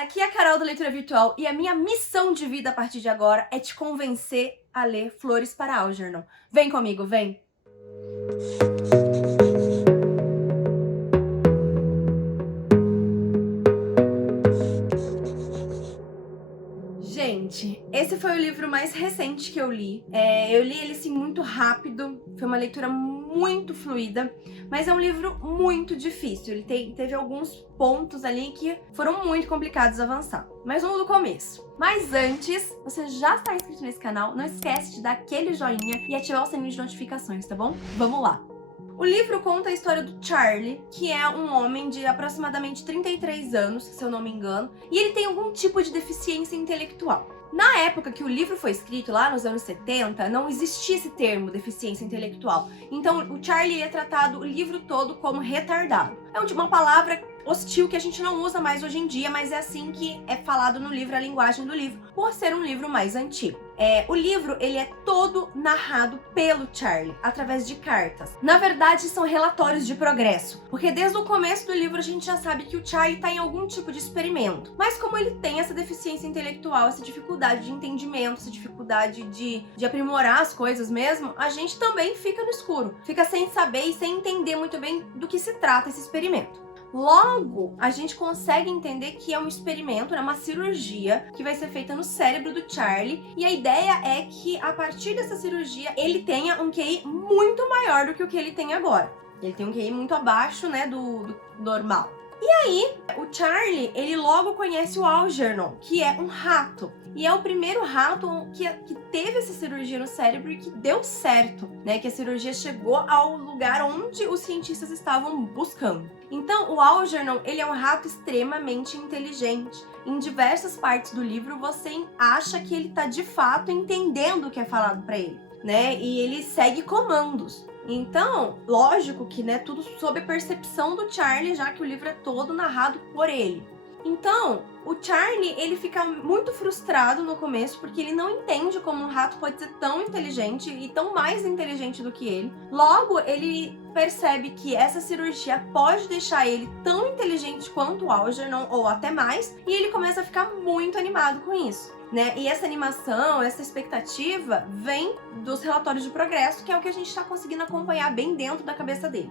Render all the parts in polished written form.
galera, aqui é a Carol da Leitura Virtual e a minha missão de vida a partir de agora é te convencer a ler Flores para Algernon. Vem comigo, vem! Gente, esse foi o livro mais recente que eu li. Eu li ele assim muito rápido, foi uma leitura muito fluida, mas é um livro muito difícil. Ele teve alguns pontos ali que foram muito complicados de avançar. Mas vamos do começo. Mas antes, você já está inscrito nesse canal, não esquece de dar aquele joinha e ativar o sininho de notificações, tá bom? Vamos lá! O livro conta a história do Charlie, que é um homem de aproximadamente 33 anos, se eu não me engano, e ele tem algum tipo de deficiência intelectual. Na época que o livro foi escrito, lá nos anos 70, não existia esse termo, deficiência intelectual. Então, o Charlie é tratado o livro todo como retardado. É uma palavra hostil que a gente não usa mais hoje em dia, mas é assim que é falado no livro, a linguagem do livro, por ser um livro mais antigo. O livro, ele é todo narrado pelo Charlie, através de cartas. Na verdade, são relatórios de progresso, porque desde o começo do livro a gente já sabe que o Charlie está em algum tipo de experimento. Mas como ele tem essa deficiência intelectual, essa dificuldade de entendimento, essa dificuldade de aprimorar as coisas mesmo, a gente também fica no escuro. Fica sem saber e sem entender muito bem do que se trata esse experimento. Logo, a gente consegue entender que é um experimento, uma cirurgia que vai ser feita no cérebro do Charlie, e a ideia é que a partir dessa cirurgia ele tenha um QI muito maior do que o que ele tem agora. Ele tem um QI muito abaixo, né, do normal. E aí, o Charlie, ele logo conhece o Algernon, que é um rato. E é o primeiro rato que teve essa cirurgia no cérebro e que deu certo, né? Que a cirurgia chegou ao lugar onde os cientistas estavam buscando. Então, o Algernon, ele é um rato extremamente inteligente. Em diversas partes do livro, você acha que ele tá de fato entendendo o que é falado para ele, né? E ele segue comandos. Então, lógico que, né, tudo sob a percepção do Charlie, já que o livro é todo narrado por ele. Então, o Charlie, ele fica muito frustrado no começo, porque ele não entende como um rato pode ser tão inteligente e tão mais inteligente do que ele. Logo, ele percebe que essa cirurgia pode deixar ele tão inteligente quanto o Algernon, ou até mais, e ele começa a ficar muito animado com isso, né? E essa animação, essa expectativa vem dos relatórios de progresso, que é o que a gente está conseguindo acompanhar bem dentro da cabeça dele.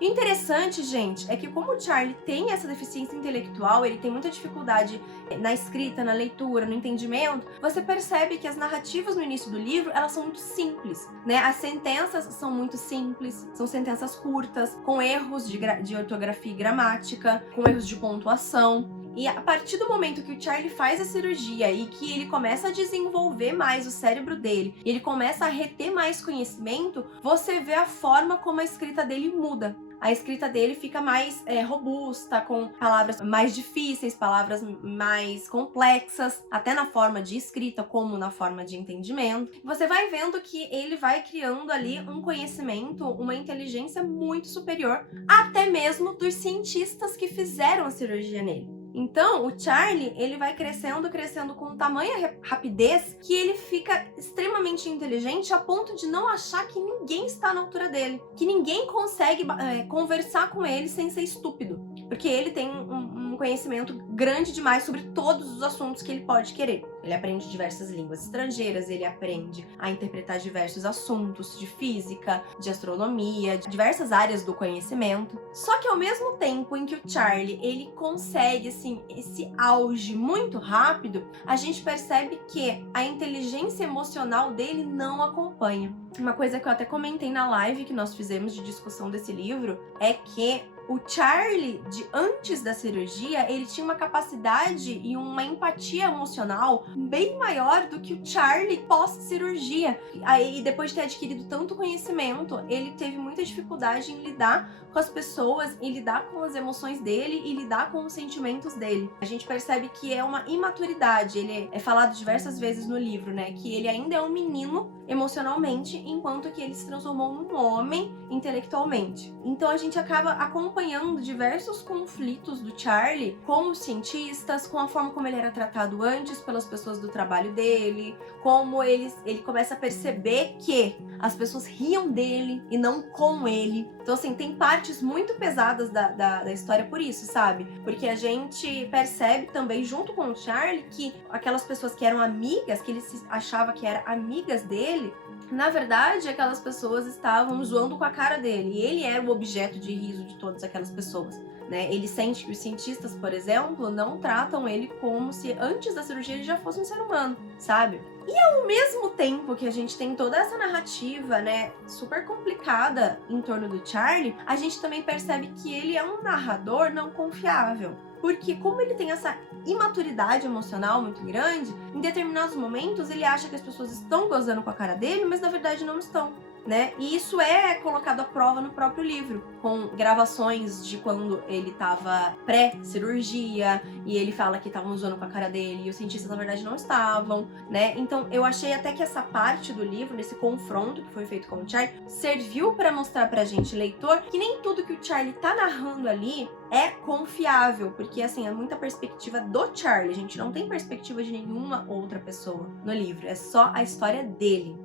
O interessante, gente, é que como o Charlie tem essa deficiência intelectual, ele tem muita dificuldade na escrita, na leitura, no entendimento, você percebe que as narrativas no início do livro, elas são muito simples, né? As sentenças são muito simples, são sentenças curtas, com erros de ortografia e gramática, com erros de pontuação. E a partir do momento que o Charlie faz a cirurgia e que ele começa a desenvolver mais o cérebro dele, e ele começa a reter mais conhecimento, você vê a forma como a escrita dele muda. A escrita dele fica mais robusta, com palavras mais difíceis, palavras mais complexas, até na forma de escrita, como na forma de entendimento. Você vai vendo que ele vai criando ali um conhecimento, uma inteligência muito superior, até mesmo dos cientistas que fizeram a cirurgia nele. Então, o Charlie, ele vai crescendo com tamanha rapidez que ele fica extremamente inteligente a ponto de não achar que ninguém está na altura dele, que ninguém consegue conversar com ele sem ser estúpido, porque ele tem um conhecimento grande demais sobre todos os assuntos que ele pode querer. Ele aprende diversas línguas estrangeiras, ele aprende a interpretar diversos assuntos de física, de astronomia, de diversas áreas do conhecimento. Só que ao mesmo tempo em que o Charlie, ele consegue, assim, esse auge muito rápido, a gente percebe que a inteligência emocional dele não acompanha. Uma coisa que eu até comentei na live que nós fizemos de discussão desse livro é que o Charlie, antes da cirurgia, ele tinha uma capacidade e uma empatia emocional bem maior do que o Charlie pós-cirurgia. Aí, depois de ter adquirido tanto conhecimento, ele teve muita dificuldade em lidar com as pessoas, em lidar com as emoções dele e lidar com os sentimentos dele. A gente percebe que é uma imaturidade. Ele é falado diversas vezes no livro, né? Que ele ainda é um menino emocionalmente, enquanto que ele se transformou num homem intelectualmente. Então a gente acaba acompanhando diversos conflitos do Charlie com os cientistas, com a forma como ele era tratado antes pelas pessoas do trabalho dele, como ele começa a perceber que as pessoas riam dele e não com ele. Então, assim, tem partes muito pesadas da história por isso, sabe? Porque a gente percebe também, junto com o Charlie, que aquelas pessoas que eram amigas, que ele achava que eram amigas dele, na verdade, aquelas pessoas estavam zoando com a cara dele. E ele era o objeto de riso de todas aquelas pessoas. Né? Ele sente que os cientistas, por exemplo, não tratam ele como se antes da cirurgia ele já fosse um ser humano, sabe? E ao mesmo tempo que a gente tem toda essa narrativa, né, super complicada em torno do Charlie, a gente também percebe que ele é um narrador não confiável. Porque como ele tem essa imaturidade emocional muito grande, em determinados momentos ele acha que as pessoas estão gozando com a cara dele, mas na verdade não estão. Né? E isso é colocado à prova no próprio livro, com gravações de quando ele estava pré-cirurgia e ele fala que estavam usando com a cara dele e os cientistas na verdade não estavam, né? Então eu achei até que essa parte do livro, nesse confronto que foi feito com o Charlie, serviu para mostrar pra gente, leitor, que nem tudo que o Charlie tá narrando ali é confiável, porque assim, é muita perspectiva do Charlie, a gente não tem perspectiva de nenhuma outra pessoa no livro, é só a história dele.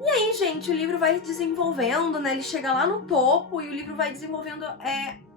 E aí, gente, o livro vai desenvolvendo, né? Ele chega lá no topo e o livro vai desenvolvendo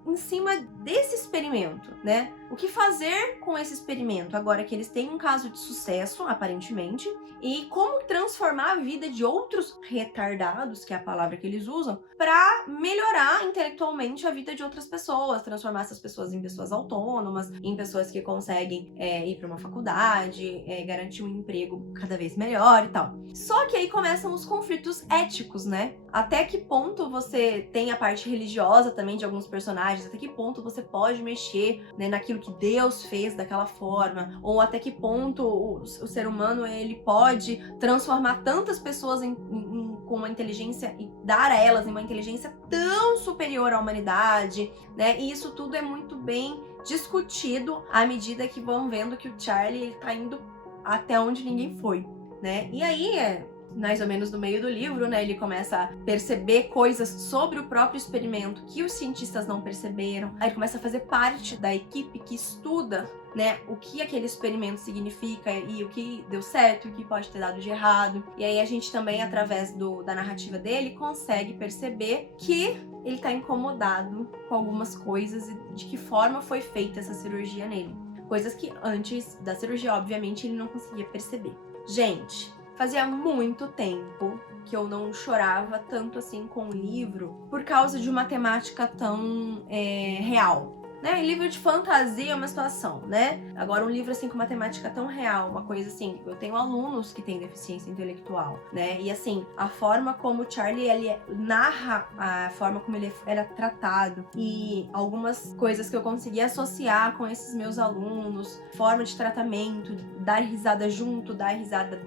em cima desse experimento, né? O que fazer com esse experimento agora que eles têm um caso de sucesso, aparentemente, e como transformar a vida de outros retardados, que é a palavra que eles usam, para melhorar intelectualmente a vida de outras pessoas, transformar essas pessoas em pessoas autônomas, em pessoas que conseguem ir para uma faculdade, garantir um emprego cada vez melhor e tal. Só que aí começam os conflitos éticos, né? Até que ponto você tem a parte religiosa também de alguns personagens, até que ponto você pode mexer, né, naquilo que Deus fez daquela forma, ou até que ponto o ser humano ele pode transformar tantas pessoas com uma inteligência e dar a elas uma inteligência tão superior à humanidade, né? E isso tudo é muito bem discutido à medida que vão vendo que o Charlie ele tá indo até onde ninguém foi, né? E aí mais ou menos no meio do livro, né, ele começa a perceber coisas sobre o próprio experimento que os cientistas não perceberam. Aí ele começa a fazer parte da equipe que estuda, né, o que aquele experimento significa e o que deu certo e o que pode ter dado de errado. E aí a gente também, através da narrativa dele, consegue perceber que ele tá incomodado com algumas coisas e de que forma foi feita essa cirurgia nele. Coisas que antes da cirurgia, obviamente, ele não conseguia perceber. Gente, fazia muito tempo que eu não chorava tanto assim com o livro por causa de uma temática tão real. Né? Livro de fantasia é uma situação, né? Agora um livro assim com uma temática tão real, uma coisa assim, eu tenho alunos que têm deficiência intelectual, né? E assim, a forma como o Charlie ele narra a forma como ele era tratado e algumas coisas que eu consegui associar com esses meus alunos, forma de tratamento, dar risada junto, dar risada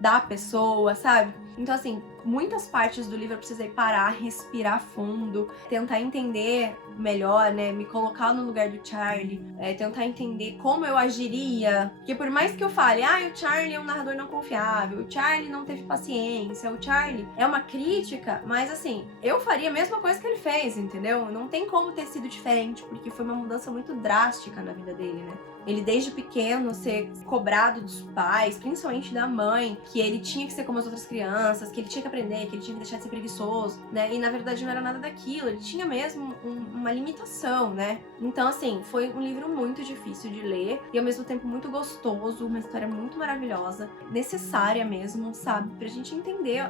da pessoa, sabe? Então, assim, muitas partes do livro eu precisei parar, respirar fundo, tentar entender melhor, né? Me colocar no lugar do Charlie, tentar entender como eu agiria. Porque por mais que eu fale, o Charlie é um narrador não confiável, o Charlie não teve paciência, o Charlie é uma crítica, mas assim, eu faria a mesma coisa que ele fez, entendeu? Não tem como ter sido diferente, porque foi uma mudança muito drástica na vida dele, né? Ele desde pequeno ser cobrado dos pais, principalmente da mãe, que ele tinha que ser como as outras crianças, que ele tinha que aprender, que ele tinha que deixar de ser preguiçoso, né? E na verdade não era nada daquilo, ele tinha mesmo uma limitação, né? Então assim, foi um livro muito difícil de ler e ao mesmo tempo muito gostoso, uma história muito maravilhosa, necessária mesmo, sabe? Pra gente entender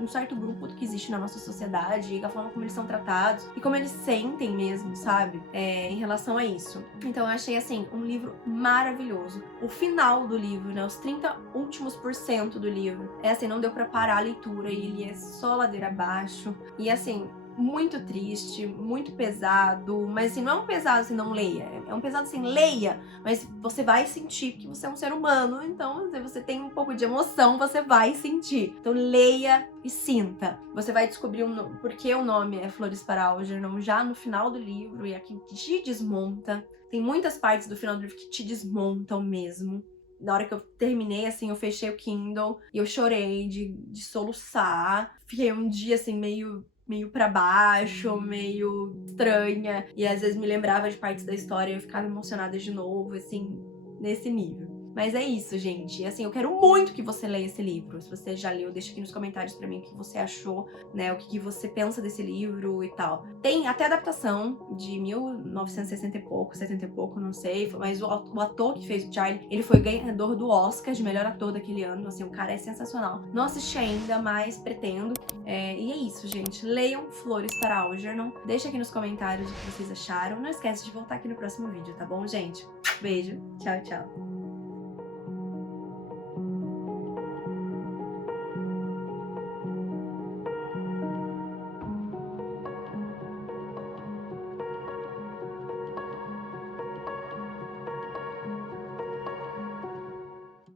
um certo grupo que existe na nossa sociedade e a forma como eles são tratados e como eles sentem mesmo, sabe? Em relação a isso. Então eu achei assim, um livro maravilhoso. O final do livro, né, os 30 últimos % do livro, assim, não deu pra parar a leitura e ele é só ladeira abaixo. E assim, muito triste, muito pesado, mas assim, não é um pesado assim, não leia, é um pesado assim, leia, mas você vai sentir que você é um ser humano, então se você tem um pouco de emoção, você vai sentir. Então leia e sinta. Você vai descobrir por que o nome é Flores para Algernon já no final do livro e aqui te desmonta. Tem muitas partes do final do livro que te desmontam mesmo. na hora que eu terminei, assim, eu fechei o Kindle e eu chorei de soluçar. Fiquei um dia, assim, meio pra baixo, meio estranha. E às vezes me lembrava de partes da história e eu ficava emocionada de novo, assim, nesse nível. Mas é isso, gente. Assim, eu quero muito que você leia esse livro. Se você já leu, deixa aqui nos comentários pra mim o que você achou, né? O que você pensa desse livro e tal. Tem até adaptação de 1960 e pouco, 70 e pouco, não sei. Mas o ator que fez o Charlie, ele foi ganhador do Oscar de melhor ator daquele ano. Assim, o cara é sensacional. Não assisti ainda, mas pretendo. E é isso, gente. Leiam Flores para Algernon. Deixa aqui nos comentários o que vocês acharam. Não esquece de voltar aqui no próximo vídeo, tá bom, gente? Beijo. Tchau, tchau.